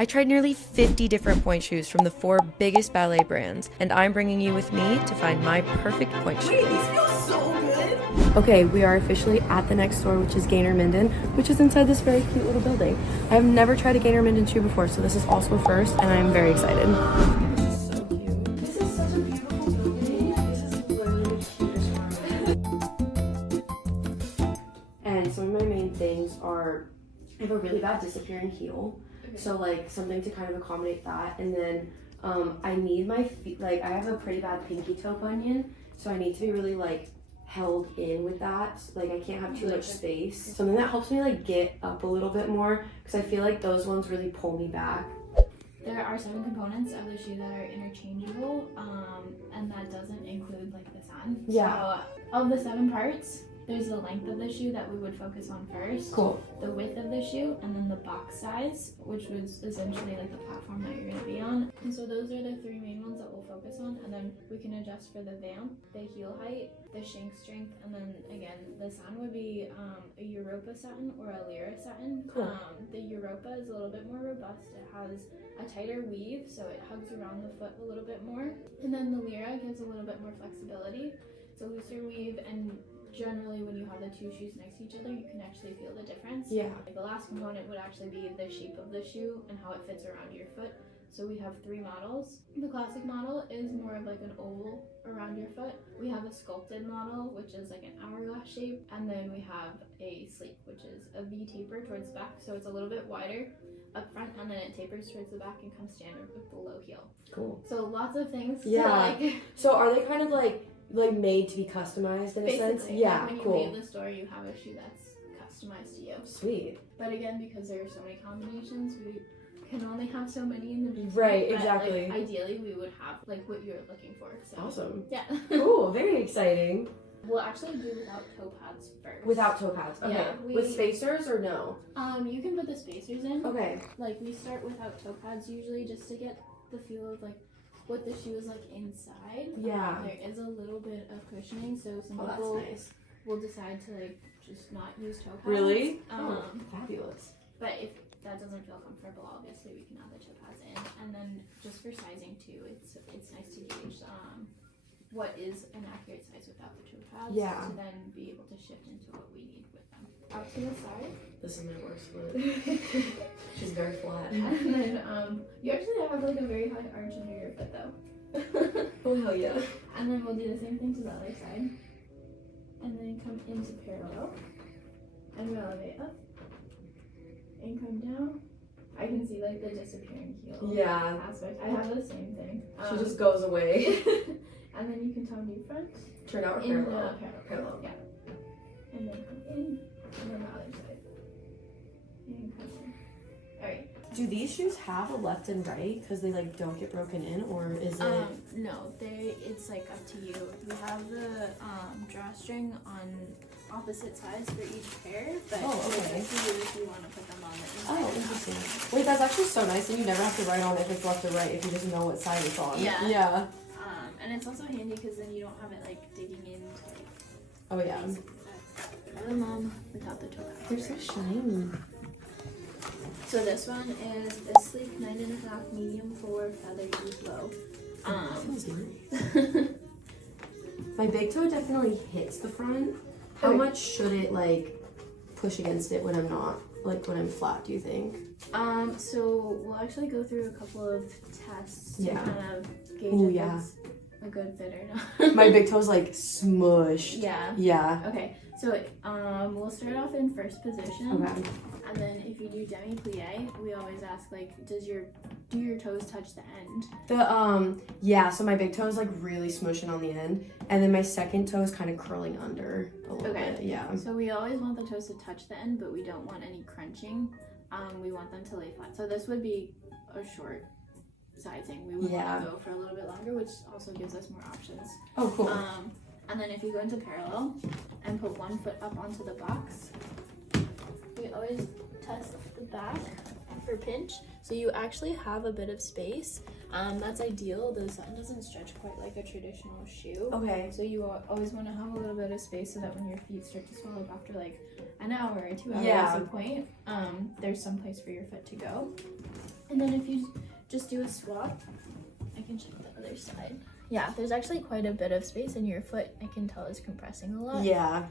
I tried nearly 50 different pointe shoes from the 4 biggest ballet brands, and I'm bringing you with me to find my perfect pointe shoe. Wait, these feel so good! Okay, we are officially at the next store, which is Gaynor Minden, which is inside this very cute little building. I've never tried a Gaynor Minden shoe before, so this is also a first, and I'm very excited. This is so cute. This is such a beautiful building. This is literally the cutest room. And some of my main things are, I have a really bad disappearing heel. So like something to kind of accommodate that, and then I need my feet, like I have a pretty bad pinky toe bunion, so I need to be really like held in with that. Like I can't have too much space. Something that helps me like get up a little bit more, because I feel like those ones really pull me back. There are 7 components of the shoe that are interchangeable, and that doesn't include like the sun. Yeah. So of the 7 parts, there's the length of the shoe that we would focus on first. Cool. The width of the shoe, and then the box size, which was essentially like the platform that you're going to be on. And so those are the 3 main ones that we'll focus on, and then we can adjust for the vamp, the heel height, the shank strength, and then again, the satin would be a Europa satin or a Lyra satin. Cool. The Europa is a little bit more robust. It has a tighter weave, so it hugs around the foot a little bit more. And then the Lyra gives a little bit more flexibility. It's a looser weave, and generally when you have the 2 shoes next to each other, you can actually feel the difference. Yeah. The last component would actually be the shape of the shoe and how it fits around your foot. So we have 3 models. The classic model is more of like an oval around your foot. We have a sculpted model, which is like an hourglass shape. And then we have a sleek, which is a V taper towards the back. So it's a little bit wider up front, and then it tapers towards the back and comes standard with the low heel. Cool. So lots of things. Yeah. To, like, So are they kind of like made to be customized in a sense? basically, Yeah, like when you cool. leave the store, you have a shoe that's customized to you. Sweet. But again, because there are so many combinations, we can only have so many in the boutique. Right, but, exactly. Like, ideally, we would have like what you're looking for. So. Awesome. Yeah. Cool, very exciting. We'll actually do without toe pads first. Without toe pads. Okay. Yeah, With spacers or no? You can put the spacers in. Okay. Like we start without toe pads usually, just to get the feel of like what the shoe is like inside. Yeah. There is a little bit of cushioning, so some Oh, that's people nice. will decide to like just not use toe pads. Really? Fabulous. But if that doesn't feel comfortable, obviously we can add the toe pads in. And then just for sizing too, it's nice to gauge what is an accurate size without the toe pads. Yeah. To then be able to shift into what we need with them. Out to the side. This is my worst foot. She's very flat. And then you actually have like a very high arch under your foot though. Oh hell yeah. And then we'll do the same thing to the other side. And then come into parallel. And we elevate up. And come down. I can see like the disappearing heel Yeah. aspect. I have the same thing. She just goes away. And then you can come to front. Turn out or In parallel? the Parallel. Yeah. And then come in. And then the other side. And come in. Alright. Do these shoes have a left and right because they like don't get broken in, or is it? No, it's like up to you. We have the drawstring on opposite sides for each pair, but it's okay. up to you if you want to put them on the inside. Oh, interesting. Wait, that's actually so nice, and you never have to write on if it's left or right if you just know what side it's on. Yeah. Yeah. And it's also handy because then you don't have it like digging into like. Oh yeah. Try them on without the toe They're so shiny. So this one is the sleek 9.5 medium for feather use low. Feels nice. My big toe definitely hits the front. How Okay. much should it like push against it when I'm not, like when I'm flat, do you think? So we'll actually go through a couple of tests to Yeah. kind of gauge Ooh, if yeah. it's a good fit or not. My big toe's like smushed. Yeah. Yeah. Okay. So we'll start off in first position. Okay. And then if you do demi plie, we always ask like, do your toes touch the end? Yeah, so my big toe is like really smushing on the end, and then my second toe is kind of curling under a little bit. Yeah. So we always want the toes to touch the end, but we don't want any crunching. We want them to lay flat. So this would be a short sizing. We would want to go for a little bit longer, which also gives us more options. Oh, cool. And then if you go into parallel and put one foot up onto the box, we always test the back for pinch. So you actually have a bit of space. That's ideal. The satin doesn't stretch quite like a traditional shoe. Okay. So you always want to have a little bit of space so that when your feet start to swell up after like an hour or 2 hours Yeah. of point, there's some place for your foot to go. And then if you just do a swap, I can check the other side. Yeah, there's actually quite a bit of space, and your foot, I can tell, is compressing a lot. Yeah.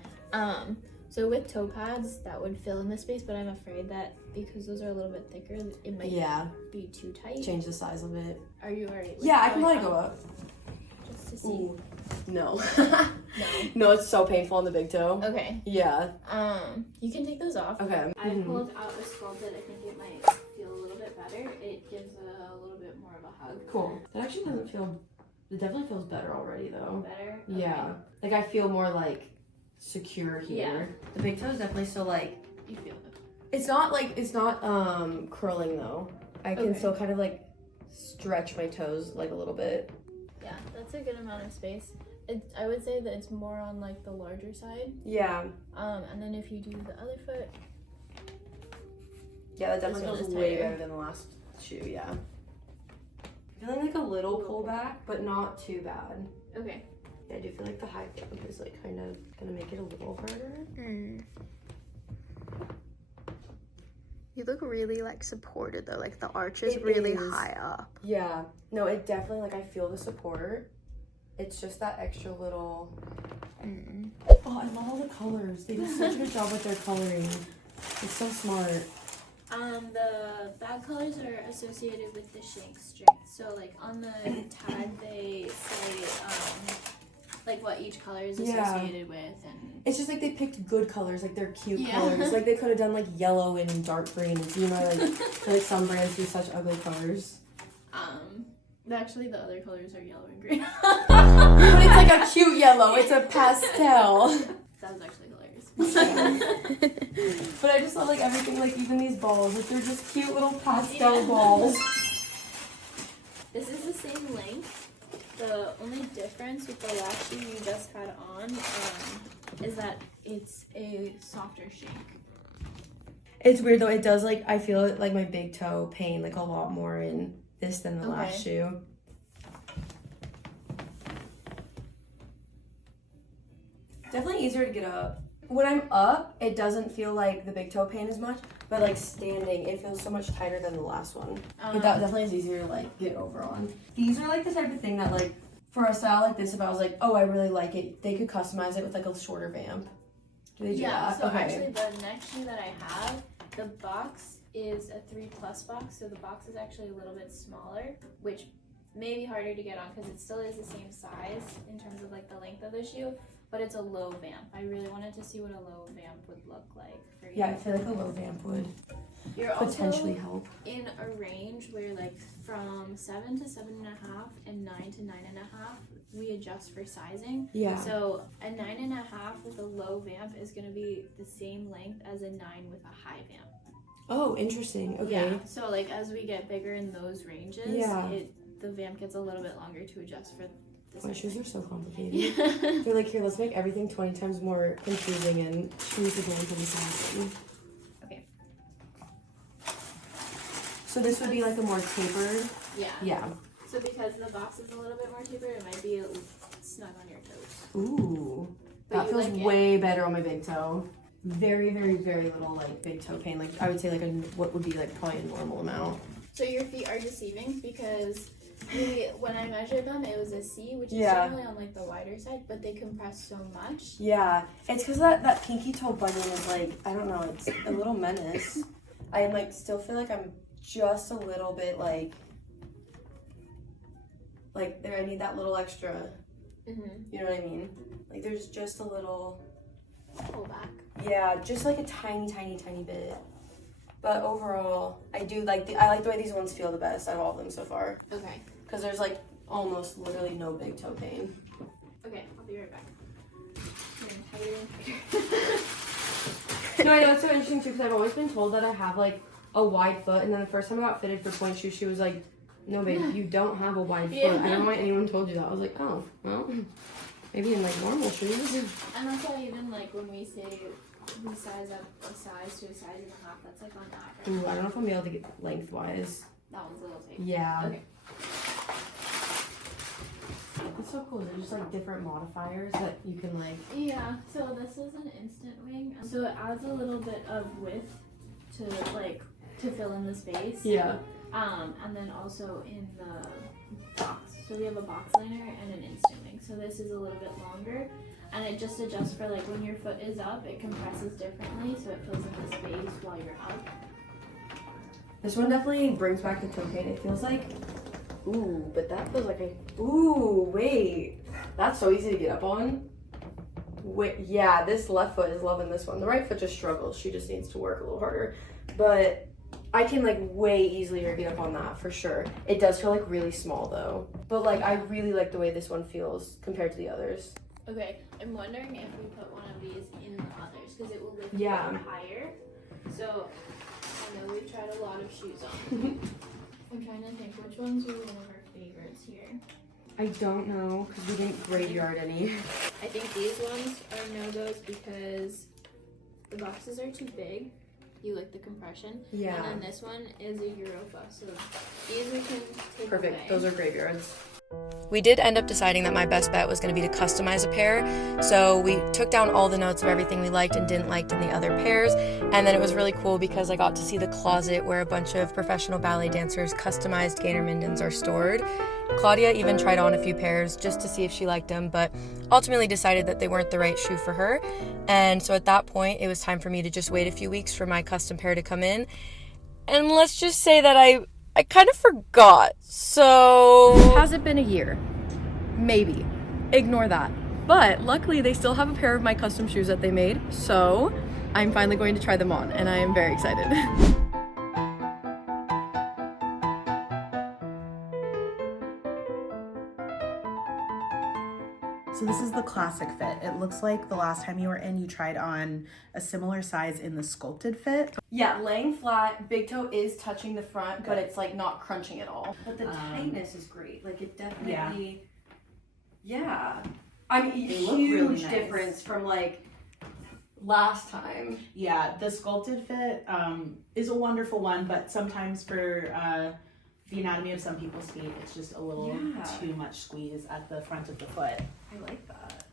So with toe pads, that would fill in the space, but I'm afraid that because those are a little bit thicker, it might be too tight. Change the size of it. Are you alright? Yeah, I can probably go up. Just to see. Ooh. No. No. No, it's so painful on the big toe. Okay. Yeah. You can take those off. Okay. I pulled out a sculpted. I think it might feel a little bit better. It gives a little bit more of a hug. Cool. That actually doesn't feel. It definitely feels better already, though. Better. Yeah. Like I feel more like secure here. Yeah. The big toe is definitely still like. You feel it. It's not curling though. I can still kind of like stretch my toes like a little bit. Yeah, that's a good amount of space. I would say that it's more on like the larger side. Yeah. And then if you do the other foot. Yeah, that definitely This one feels is way tighter. better than the last shoe. Yeah. Feeling like a little pullback, but not too bad. Okay. Yeah, I do feel like the high jump is like kind of gonna make it a little harder. You look really like supported though, like the arch is It really is. high up. Yeah. No, it definitely like I feel the support. It's just that extra little. Oh, I love all the colors. They do such a good job with their coloring. It's so smart. The bag colors are associated with the shank string. So like on the tag they say like what each color is associated with, and It's just like they picked good colors, like they're cute Yeah. colors. Like they could have done like yellow and dark green. You know, like some brands do such ugly colors. actually the other colors are yellow and green. But it's like a cute yellow. It's a pastel. That was actually hilarious. But I just love like everything, like even these balls, like they're just cute little pastel balls. This is the same length. The only difference with the last shoe you just had on is that it's a softer shank. It's weird though. It does like I feel it like my big toe pain like a lot more in this than the last shoe. Definitely easier to get up. When I'm up, it doesn't feel like the big toe pain as much, but like standing, it feels so much tighter than the last one. But that definitely is easier to like get over on. These are like the type of thing that like for a style like this, if I was like, oh, I really like it, they could customize it with like a shorter vamp. Do they do that? So actually the next shoe that I have, the box is a 3+ box, so the box is actually a little bit smaller, which may be harder to get on because it still is the same size in terms of like the length of the shoe, but it's a low vamp. I really wanted to see what a low vamp would look like for you. Yeah, I feel like a low vamp would You're potentially also help. in a range where like from 7 to 7.5 and 9 to 9.5 we adjust for sizing. Yeah. So a 9.5 with a low vamp is going to be the same length as a 9 with a high vamp. Oh, interesting. Okay. Yeah. So like as we get bigger in those ranges, the vamp gets a little bit longer to adjust for this. My shoes are so complicated. Yeah. They're like, here, let's make everything 20 times more confusing and choose again for this happen. Okay. So this would be like a more tapered. Yeah. Yeah. So because the box is a little bit more tapered, it might be snug on your toes. Ooh. But That you feels like it. way better on my big toe. Very, very, very little like big toe pain. Like I would say like what would be like probably a normal amount. So your feet are deceiving because when I measured them, it was a C, which is Yeah. generally on like the wider side, but they compress so much. Yeah. It's because that pinky toe bunion is like, I don't know, it's a little menace. I like still feel like I'm just a little bit like there I need that little extra. Mm-hmm. You know what I mean? Like there's just a little. Pull back. Yeah, just like a tiny, tiny, tiny bit. But overall, I do like I like the way these ones feel the best out of all of them so far. Okay. Because there's like almost literally no big toe pain. Okay, I'll be right back. Getting tighter. No, I know it's so interesting too because I've always been told that I have like a wide foot, and then the first time I got fitted for Pointe shoes, she was like, "No, babe, you don't have a wide foot." I don't know why anyone told you that. I was like, "Oh, well, maybe in like normal shoes." And that's why even like when we say we size up a size to a size and a half, that's like on average. Ooh, I don't know if I'm gonna be able to get lengthwise. That one's a little tight. Yeah. Okay. It's so cool. There's just like different modifiers that you can like. Yeah, so this is an instant wing. So it adds a little bit of width to fill in the space. Yeah. And then also in the box. So we have a box liner and an instant wing. So this is a little bit longer, and it just adjusts for like when your foot is up, it compresses differently, so it fills in the space while you're up. This one definitely brings back the toe pain. It feels like, ooh, but that feels like a, ooh, wait. That's so easy to get up on. Wait, yeah, this left foot is loving this one. The right foot just struggles. She just needs to work a little harder. But I can like way easier get up on that for sure. It does feel like really small though. But like I really like the way this one feels compared to the others. Okay, I'm wondering if we put one of these in the others because it will lift Yeah. you higher. So I know we've tried a lot of shoes on. I'm trying to think which ones were one of our favorites here. I don't know because we didn't graveyard any. I think these ones are no-goes because the boxes are too big. You like the compression. Yeah. And then this one is a Europa, so these we can take Perfect. away. Those are graveyards. We did end up deciding that my best bet was going to be to customize a pair. So we took down all the notes of everything we liked and didn't like in the other pairs. And then it was really cool because I got to see the closet where a bunch of professional ballet dancers' customized Gaynor Mindens are stored. Claudia even tried on a few pairs just to see if she liked them, but ultimately decided that they weren't the right shoe for her. And so at that point, it was time for me to just wait a few weeks for my custom pair to come in. And let's just say that I kind of forgot, so... Has it been a year? Maybe. Ignore that. But luckily they still have a pair of my custom shoes that they made, so I'm finally going to try them on, and I am very excited. So this is the classic fit. It looks like the last time you were in, you tried on a similar size in the sculpted fit. Yeah, laying flat, big toe is touching the front, but it's like not crunching at all. But the tightness is great. Like it definitely, yeah. I mean, They look huge really nice. difference from like last time. Yeah, the sculpted fit is a wonderful one, but sometimes for the anatomy of some people's feet, it's just a little too much squeeze at the front of the foot. I like that.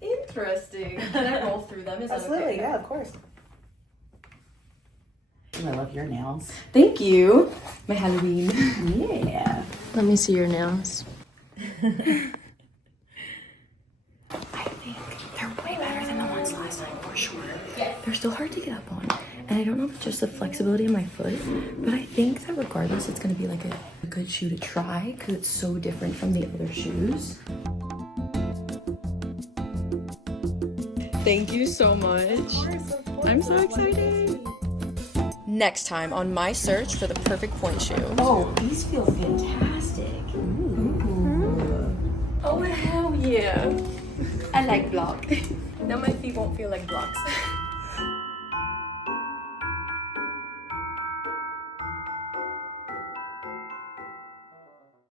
Interesting. Can I roll through them? Is that okay? Yeah, of course. Ooh, I love your nails. Thank you. My Halloween. Yeah. Let me see your nails. I think they're way better than the ones last time, for sure. They're still hard to get up on. And I don't know if it's just the flexibility of my foot, but I think that regardless, it's going to be like a good shoe to try because it's so different from the other shoes. Thank you so much. I'm so excited. Next time on my search for the perfect Pointe shoe. Oh, these feel fantastic. Ooh. Oh, hell yeah. I like block. Now my feet won't feel like blocks.